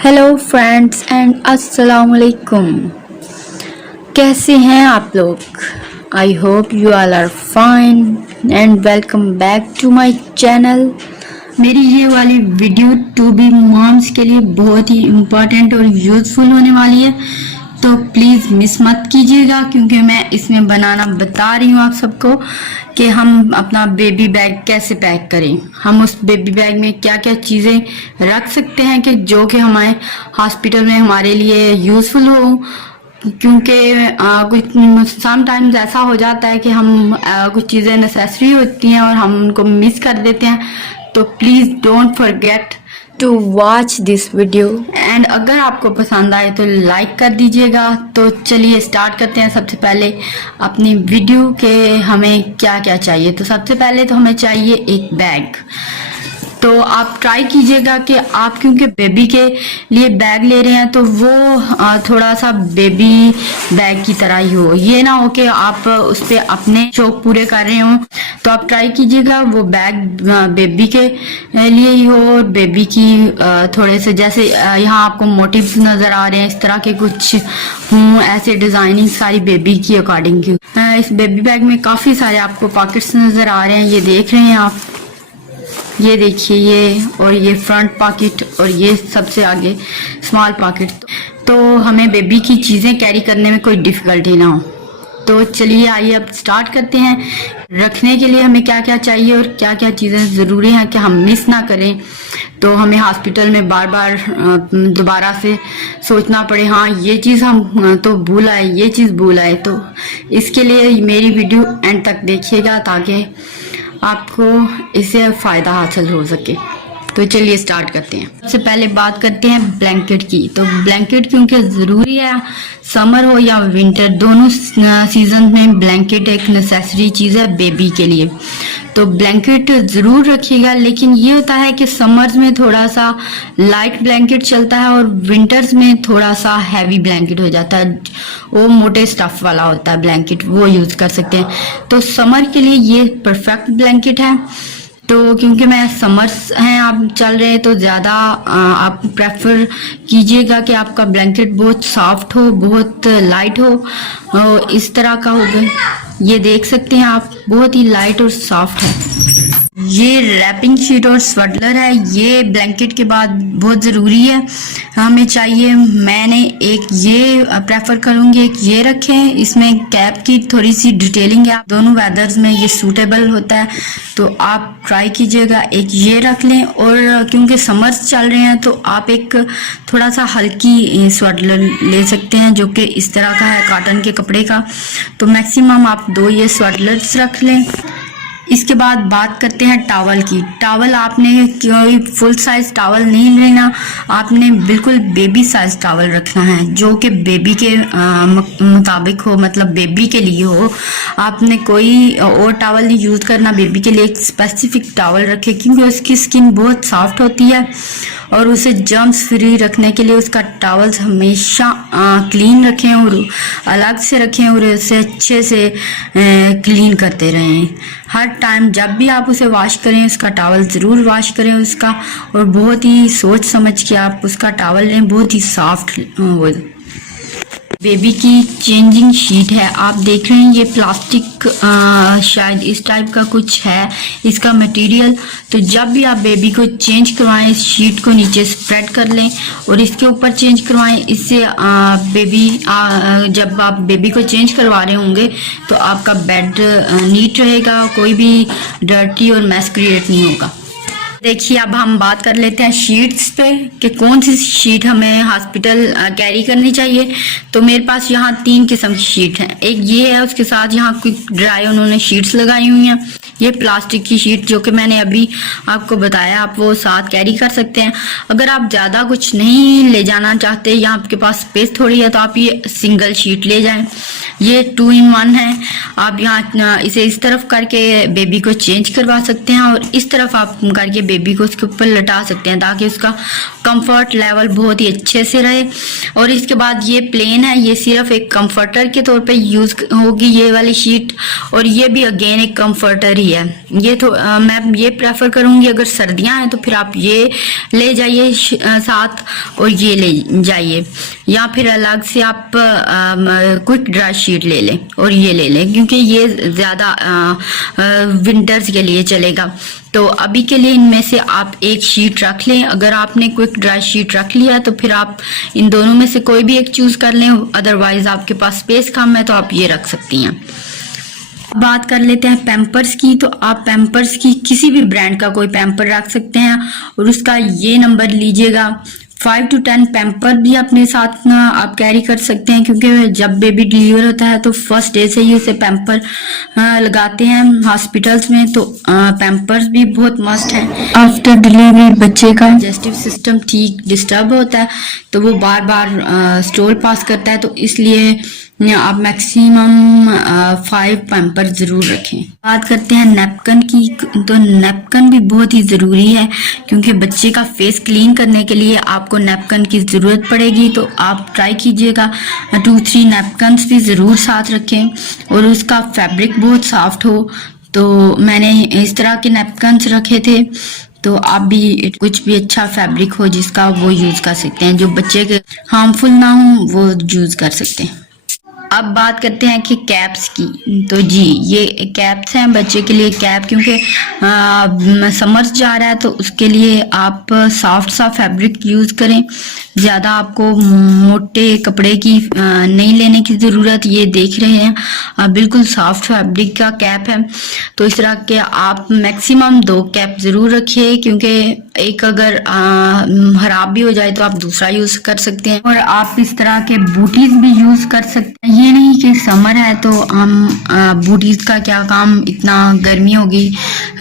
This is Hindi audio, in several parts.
हेलो फ्रेंड्स एंड अस्सलाम वालेकुम। कैसे हैं आप लोग? I hope you all are fine and welcome back to my channel. मेरी ये वाली वीडियो टू बी मॉम्स के लिए बहुत ही इम्पोर्टेंट और यूज़फुल होने वाली है, तो प्लीज़ मिस मत कीजिएगा, क्योंकि मैं इसमें बनाना बता रही हूँ आप सबको कि हम अपना बेबी बैग कैसे पैक करें। हम उस बेबी बैग में क्या क्या चीज़ें रख सकते हैं कि जो कि हमारे हॉस्पिटल में हमारे लिए यूज़फुल हो, क्योंकि कुछ समटाइम्स ऐसा हो जाता है कि हम कुछ चीज़ें नेसेसरी होती हैं और हम उनको मिस कर देते हैं। तो please don't forget to watch this video and अगर आपको पसंद आए तो लाइक कर दीजिएगा। तो चलिए स्टार्ट करते हैं। सबसे पहले अपनी वीडियो के हमें क्या क्या चाहिए, तो सबसे पहले तो हमें चाहिए एक बैग। तो आप ट्राई कीजिएगा कि आप क्योंकि बेबी के लिए बैग ले रहे हैं तो वो थोड़ा सा बेबी बैग की तरह ही हो, ये ना हो कि आप उस पर अपने शौक पूरे कर रहे हो। तो आप ट्राई कीजिएगा वो बैग बेबी के लिए ही हो और बेबी की थोड़े से जैसे यहाँ आपको मोटिव्स नजर आ रहे हैं, इस तरह के कुछ हूँ, ऐसे डिजाइनिंग सारी बेबी की अकॉर्डिंग की। इस बेबी बैग में काफी सारे आपको पॉकेट्स नजर आ रहे हैं, ये देख रहे हैं आप, ये देखिए ये, और ये फ्रंट पॉकेट और ये सबसे आगे स्मॉल पॉकेट। तो हमें बेबी की चीजें कैरी करने में कोई डिफिकल्टी ना हो। तो चलिए आइए अब स्टार्ट करते हैं। रखने के लिए हमें क्या क्या चाहिए और क्या क्या चीजें जरूरी हैं कि हम मिस ना करें, तो हमें हॉस्पिटल में बार बार दोबारा से सोचना पड़े, हाँ ये चीज हम तो भूल आए, ये चीज भूल आए। तो इसके लिए मेरी वीडियो एंड तक देखिएगा ताकि आपको इससे फायदा हासिल हो सके। तो चलिए स्टार्ट करते हैं। सबसे पहले बात करते हैं ब्लैंकेट की। तो ब्लैंकेट क्योंकि ज़रूरी है, समर हो या विंटर दोनों सीजन में ब्लैंकेट एक नेसेसरी चीज़ है बेबी के लिए। तो ब्लैंकेट ज़रूर रखिएगा, लेकिन ये होता है कि समर्स में थोड़ा सा लाइट ब्लैंकेट चलता है और विंटर्स में थोड़ा सा हैवी ब्लैंकेट हो जाता है, वो मोटे स्टफ वाला होता है ब्लैंकेट, वो यूज़ कर सकते हैं। तो समर के लिए ये परफेक्ट ब्लैंकेट है। तो क्योंकि मैं समर्स हैं आप चल रहे हैं तो ज़्यादा आप प्रेफर कीजिएगा कि आपका ब्लैंकेट बहुत सॉफ्ट हो, बहुत लाइट हो, इस तरह का होगा। ये देख सकते हैं आप, बहुत ही लाइट और सॉफ्ट है। ये रैपिंग शीट और स्वेडलर है, ये ब्लैंकेट के बाद बहुत ज़रूरी है हमें चाहिए। मैंने एक ये प्रेफर करूँगी, एक ये रखें, इसमें कैप की थोड़ी सी डिटेलिंग है, दोनों वेदर्स में ये सूटेबल होता है, तो आप ट्राई कीजिएगा एक ये रख लें। और क्योंकि समर्स चल रहे हैं तो आप एक थोड़ा सा हल्की स्वेडलर ले सकते हैं जो कि इस तरह का है, कॉटन के कपड़े का। तो मैक्सिमम आप 2 ये स्वेडलर्स रख लें। इसके बाद बात करते हैं टॉवल की। टॉवल आपने कोई फुल साइज टॉवल नहीं लेना, आपने बिल्कुल बेबी साइज टॉवल रखना है जो कि बेबी के मुताबिक हो, मतलब बेबी के लिए हो। आपने कोई और टॉवल नहीं यूज़ करना, बेबी के लिए एक स्पेसिफिक टॉवल रखें, क्योंकि उसकी स्किन बहुत सॉफ्ट होती है और उसे जर्म्स फ्री रखने के लिए उसका टॉवल्स हमेशा क्लीन रखें और अलग से रखें और उसे अच्छे से क्लीन करते रहें। हर टाइम जब भी आप उसे वॉश करें उसका टॉवल ज़रूर वॉश करें उसका, और बहुत ही सोच समझ के आप उसका टॉवल लें, बहुत ही सॉफ्ट हो। बेबी की चेंजिंग शीट है, आप देख रहे हैं ये प्लास्टिक शायद इस टाइप का कुछ है इसका मटेरियल। तो जब भी आप बेबी को चेंज करवाएं इस शीट को नीचे स्प्रेड कर लें और इसके ऊपर चेंज करवाएं। इससे जब आप बेबी को चेंज करवा रहे होंगे तो आपका बेड नीट रहेगा, कोई भी डर्टी और मैस क्रिएट नहीं होगा। देखिए अब हम बात कर लेते हैं शीट्स पे कि कौन सी शीट हमें हॉस्पिटल कैरी करनी चाहिए। तो मेरे पास यहाँ 3 किस्म की शीट हैं। एक ये है, उसके साथ यहाँ क्विक ड्राई उन्होंने शीट्स लगाई हुई हैं। ये प्लास्टिक की शीट जो कि मैंने अभी आपको बताया, आप वो साथ कैरी कर सकते हैं। अगर आप ज़्यादा कुछ नहीं ले जाना चाहते या आपके पास स्पेस थोड़ी है तो आप ये सिंगल शीट ले जाएं। ये 2 in 1 है। आप यहाँ इसे इस तरफ करके बेबी को चेंज करवा सकते हैं और इस तरफ आप करके बेबी को उसके ऊपर लटा सकते हैं ताकि उसका कंफर्ट लेवल बहुत ही अच्छे से रहे। और इसके बाद ये प्लेन है, ये सिर्फ एक कंफर्टर के तौर पे यूज होगी ये वाली शीट, और ये भी अगेन एक कंफर्टर ही है। ये तो मैं ये प्रेफर करूंगी, अगर सर्दियां हैं तो फिर आप ये ले जाइए साथ और ये ले जाइए, या फिर अलग से आप क्विक ड्राई शीट ले लें और ये ले लें, क्योंकि ये ज्यादा विंटर्स के लिए चलेगा। तो अभी के लिए इनमें से आप एक शीट रख लें। अगर आपने क्विक ड्राई शीट रख लिया तो फिर आप इन दोनों में से कोई भी एक चूज कर लें, अदरवाइज आपके पास स्पेस कम है तो आप ये रख सकती हैं। बात कर लेते हैं पैम्पर्स की। तो आप पैम्पर्स की किसी भी ब्रांड का कोई पैम्पर रख सकते हैं और उसका ये नंबर लीजिएगा। 5 to 10 पैम्पर भी अपने साथ ना आप कैरी कर सकते हैं, क्योंकि जब बेबी डिलीवर होता है तो फर्स्ट डे से ही उसे पैम्पर लगाते हैं हॉस्पिटल्स में, तो पैम्पर्स भी बहुत मस्ट है। आफ्टर डिलीवरी बच्चे का डाइजेस्टिव सिस्टम ठीक डिस्टर्ब होता है, तो वो बार बार स्टोल पास करता है, तो इसलिए आप मैक्सिमम 5 पैम्पर जरूर रखें। बात करते हैं नैपकिन की। तो नैपकिन भी बहुत ही जरूरी है, क्योंकि बच्चे का फेस क्लीन करने के लिए आपको नैपकिन की जरूरत पड़ेगी। तो आप ट्राई कीजिएगा 2-3 नैपकिन्स भी जरूर साथ रखें और उसका फैब्रिक बहुत सॉफ्ट हो। तो मैंने इस तरह के नैपकिन्स रखे थे, तो आप भी कुछ भी अच्छा फैब्रिक हो जिसका वो यूज कर सकते हैं, जो बच्चे के हार्मफुल ना हो वो यूज कर सकते हैं। अब बात करते हैं कि कैप्स की। तो जी ये कैप्स हैं बच्चे के लिए कैप, क्योंकि समर्स जा रहा है तो उसके लिए आप सॉफ्ट सा फैब्रिक यूज करें, ज्यादा आपको मोटे कपड़े की नहीं लेने की जरूरत। ये देख रहे हैं बिल्कुल सॉफ्ट फैब्रिक का कैप है। तो इस तरह के आप मैक्सिमम 2 कैप जरूर रखिए, क्योंकि एक अगर खराब भी हो जाए तो आप दूसरा यूज कर सकते हैं। और आप इस तरह के बूटीज भी यूज कर सकते हैं। ये नहीं कि समर है तो हम बूटीज का क्या काम, इतना गर्मी होगी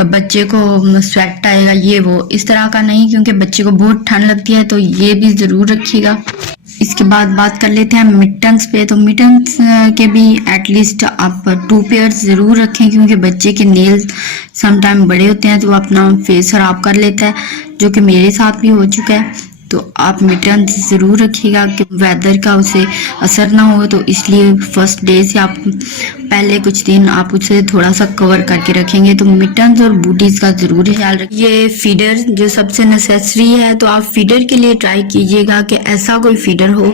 बच्चे को स्वेट आएगा ये वो, इस तरह का नहीं, क्योंकि बच्चे को बहुत ठंड लगती है, तो ये भी जरूर रखिएगा। इसके बाद बात कर लेते हैं मिटन्स पे। तो मिटन्स के भी एटलीस्ट आप 2 पेयर्स जरूर रखें, क्योंकि बच्चे के नेल्स समटाइम बड़े होते हैं तो वो अपना फेस खराब कर लेता है, जो कि मेरे साथ भी हो चुका है। तो आप मिटन्स जरूर रखिएगा कि वेदर का उसे असर ना हो, तो इसलिए फर्स्ट डे से आप पहले कुछ दिन आप उसे थोड़ा सा कवर करके रखेंगे। तो मिटन्स और बूटीज का जरूर ख्याल रखिए। ये फीडर जो सबसे नेसेसरी है, तो आप फीडर के लिए ट्राई कीजिएगा कि ऐसा कोई फीडर हो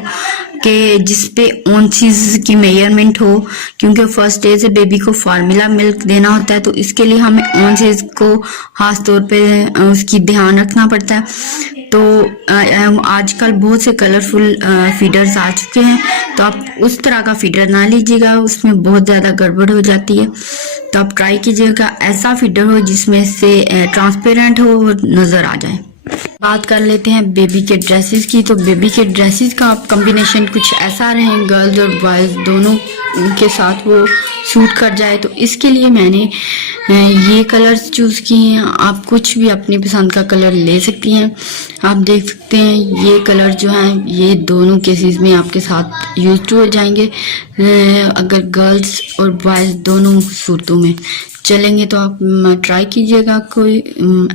कि जिसपे ऑन्सीज की मेजरमेंट हो, क्योंकि फर्स्ट डे से बेबी को फार्मूला मिल्क देना होता है, तो इसके लिए हमें ऑन्सीज को खास तौर पे उसकी ध्यान रखना पड़ता है। तो आजकल बहुत से कलरफुल फीडर्स आ चुके हैं, तो आप उस तरह का फीडर ना लीजिएगा, उसमें बहुत ज़्यादा गड़बड़ हो जाती है। तो आप ट्राई कीजिएगा ऐसा फीडर हो जिसमें से ट्रांसपेरेंट हो और नज़र आ जाए। बात कर लेते हैं बेबी के ड्रेसेस की। तो बेबी के ड्रेसेस का आप कॉम्बिनेशन कुछ ऐसा रहे, गर्ल्स और बॉयज़ दोनों के साथ वो सूट कर जाए, तो इसके लिए मैंने ये कलर्स चूज़ किए हैं। आप कुछ भी अपनी पसंद का कलर ले सकती हैं। आप देख सकते हैं ये कलर जो हैं ये दोनों केसेस में आपके साथ यूज हो जाएंगे। अगर गर्ल्स और बॉयज़ दोनों सूरतों में चलेंगे तो आप ट्राई कीजिएगा कोई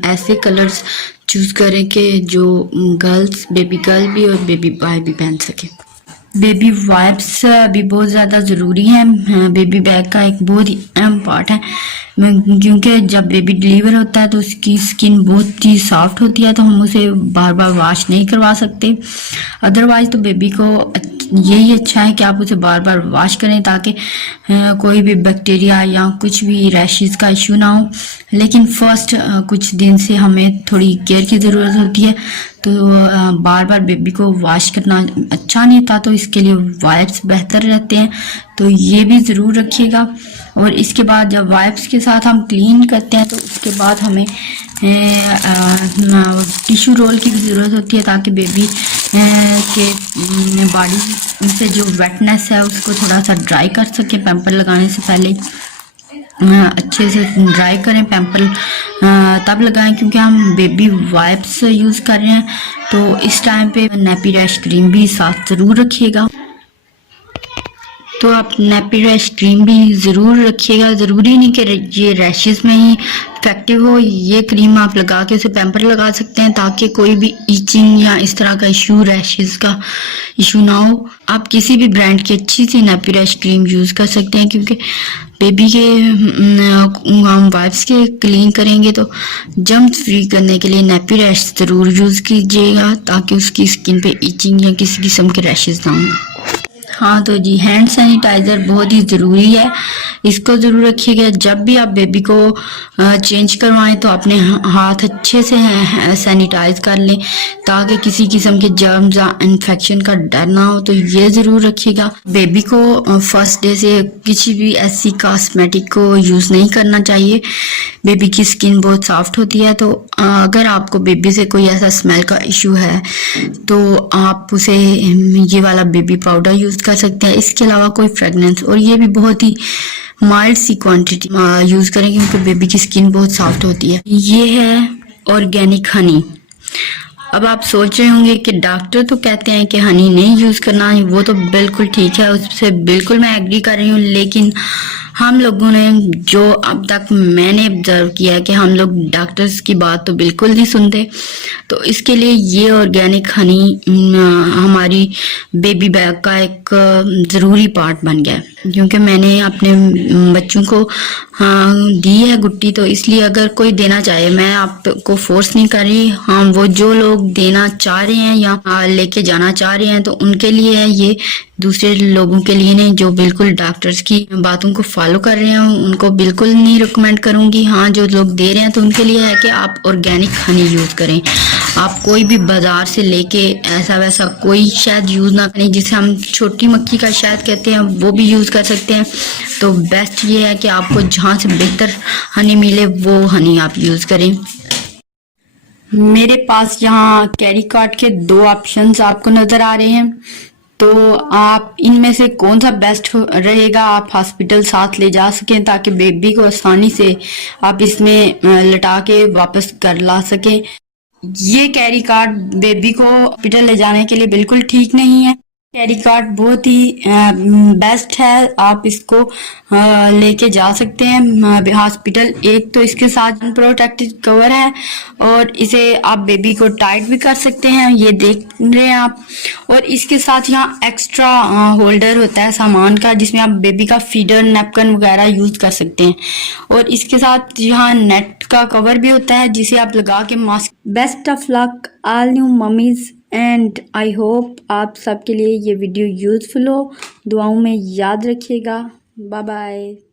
ऐसे कलर्स चूज करें कि जो गर्ल्स, बेबी गर्ल भी और बेबी बॉय भी पहन सके। बेबी वाइप्स भी बहुत ज़्यादा ज़रूरी है, बेबी बैग का एक बहुत ही अहम पार्ट है, क्योंकि जब बेबी डिलीवर होता है तो उसकी स्किन बहुत ही सॉफ्ट होती है, तो हम उसे बार बार वॉश नहीं करवा सकते। अदरवाइज तो बेबी को यही अच्छा है कि आप उसे बार बार वॉश करें, ताकि कोई भी बैक्टीरिया या कुछ भी रैशेस का इशू ना हो। लेकिन फर्स्ट कुछ दिन से हमें थोड़ी केयर की ज़रूरत होती है, तो बार बार बेबी को वॉश करना अच्छा नहीं होता, तो इसके लिए वाइप्स बेहतर रहते हैं, तो ये भी ज़रूर रखिएगा। और इसके बाद जब वाइप्स के साथ हम क्लीन करते हैं तो उसके बाद हमें टिश्यू रोल की भी ज़रूरत होती है, ताकि बेबी के बॉडी से जो वेटनेस है उसको थोड़ा सा ड्राई कर सके। पैम्पर लगाने से पहले अच्छे से ड्राई करें, पैम्पर तब लगाएं, क्योंकि हम बेबी वाइप्स यूज़ कर रहे हैं। तो इस टाइम पे नैपी रैश क्रीम भी साथ ज़रूर रखिएगा। तो आप नेपी रैश क्रीम भी ज़रूर रखिएगा। ज़रूरी नहीं कि ये रैशेस में ही इफेक्टिव हो। ये क्रीम आप लगा के उसे पैम्पर लगा सकते हैं ताकि कोई भी ईचिंग या इस तरह का इशू, रैशेस का इशू ना हो। आप किसी भी ब्रांड की अच्छी सी नेपी रैश क्रीम यूज़ कर सकते हैं, क्योंकि बेबी के हम वाइप्स के क्लीन करेंगे तो जम्स फ्री करने के लिए नेपी रैश ज़रूर यूज़ कीजिएगा ताकि उसकी स्किन पे ईचिंग या किसी किस्म के रैशेस ना हों। हाँ तो जी, हैंड सैनिटाइज़र बहुत ही ज़रूरी है, इसको ज़रूर रखिएगा। जब भी आप बेबी को चेंज करवाएं तो अपने हाथ अच्छे से सैनिटाइज कर लें ताकि किसी किस्म के जर्म्स या इन्फेक्शन का डर ना हो। तो ये ज़रूर रखिएगा। बेबी को फर्स्ट डे से किसी भी ऐसी कॉस्मेटिक को यूज़ नहीं करना चाहिए। बेबी की स्किन बहुत सॉफ्ट होती है, तो अगर आपको बेबी से कोई ऐसा स्मेल का इशू है तो आप उसे ये वाला बेबी पाउडर यूज़ कर सकते हैं। इसके अलावा कोई फ्रेगनेंस, और ये भी बहुत ही माइल्ड सी क्वांटिटी यूज़ करें क्योंकि बेबी की स्किन बहुत सॉफ्ट होती है। ये है ऑर्गेनिक हनी। अब आप सोच रहे होंगे कि डॉक्टर तो कहते हैं कि हनी नहीं यूज़ करना, वो तो बिल्कुल ठीक है, उससे बिल्कुल मैं एग्री कर रही हूँ। लेकिन हम लोगों ने जो अब तक मैंने ऑब्जर्व किया है कि हम लोग डॉक्टर्स की बात तो बिल्कुल नहीं सुनते। तो इसके लिए ये ऑर्गेनिक हनी हमारी बेबी बैग का एक ज़रूरी पार्ट बन गया है, क्योंकि मैंने अपने बच्चों को दी है गुट्टी, तो इसलिए अगर कोई देना चाहे, मैं आपको फोर्स नहीं कर रही। हाँ, वो जो लोग देना चाह रहे हैं या लेके जाना चाह रहे हैं तो उनके लिए है ये, दूसरे लोगों के लिए नहीं। जो बिल्कुल डॉक्टर्स की बातों को फॉलो कर रहे हैं उनको बिल्कुल नहीं रिकमेंड करूंगी। हाँ, जो लोग दे रहे हैं तो उनके लिए है कि आप ऑर्गेनिक हनी यूज़ करें। आप कोई भी बाजार से लेके ऐसा वैसा कोई शहद यूज़ ना करें, जिसे हम छोटी मक्खी का शहद कहते हैं, वो भी यूज़ कर सकते हैं। तो बेस्ट ये है कि आपको जहाँ से बेहतर हनी मिले वो हनी आप यूज़ करें। मेरे पास यहाँ कैरी कार्ड के 2 ऑप्शंस आपको नज़र आ रहे हैं, तो आप इनमें से कौन सा बेस्ट रहेगा आप हॉस्पिटल साथ ले जा सकें ताकि बेबी को आसानी से आप इसमें लटा के वापस कर ला सकें। ये कैरी कार्ड बेबी को हॉस्पिटल ले जाने के लिए बिल्कुल ठीक नहीं है। कैरी कार्ड बहुत ही बेस्ट है, आप इसको लेके जा सकते हैं हॉस्पिटल। एक तो इसके साथ प्रोटेक्टिव कवर है और इसे आप बेबी को टाइट भी कर सकते हैं, ये देख रहे हैं आप। और इसके साथ यहाँ एक्स्ट्रा होल्डर होता है सामान का, जिसमें आप बेबी का फीडर, नैपकिन वगैरह यूज कर सकते हैं। और इसके साथ यहाँ नेट का कवर भी होता है जिसे आप लगा के mask. Best of luck all new mummies and I hope आप सबके लिए ये वीडियो यूज़फुल हो। दुआओं में याद रखिएगा। Bye bye.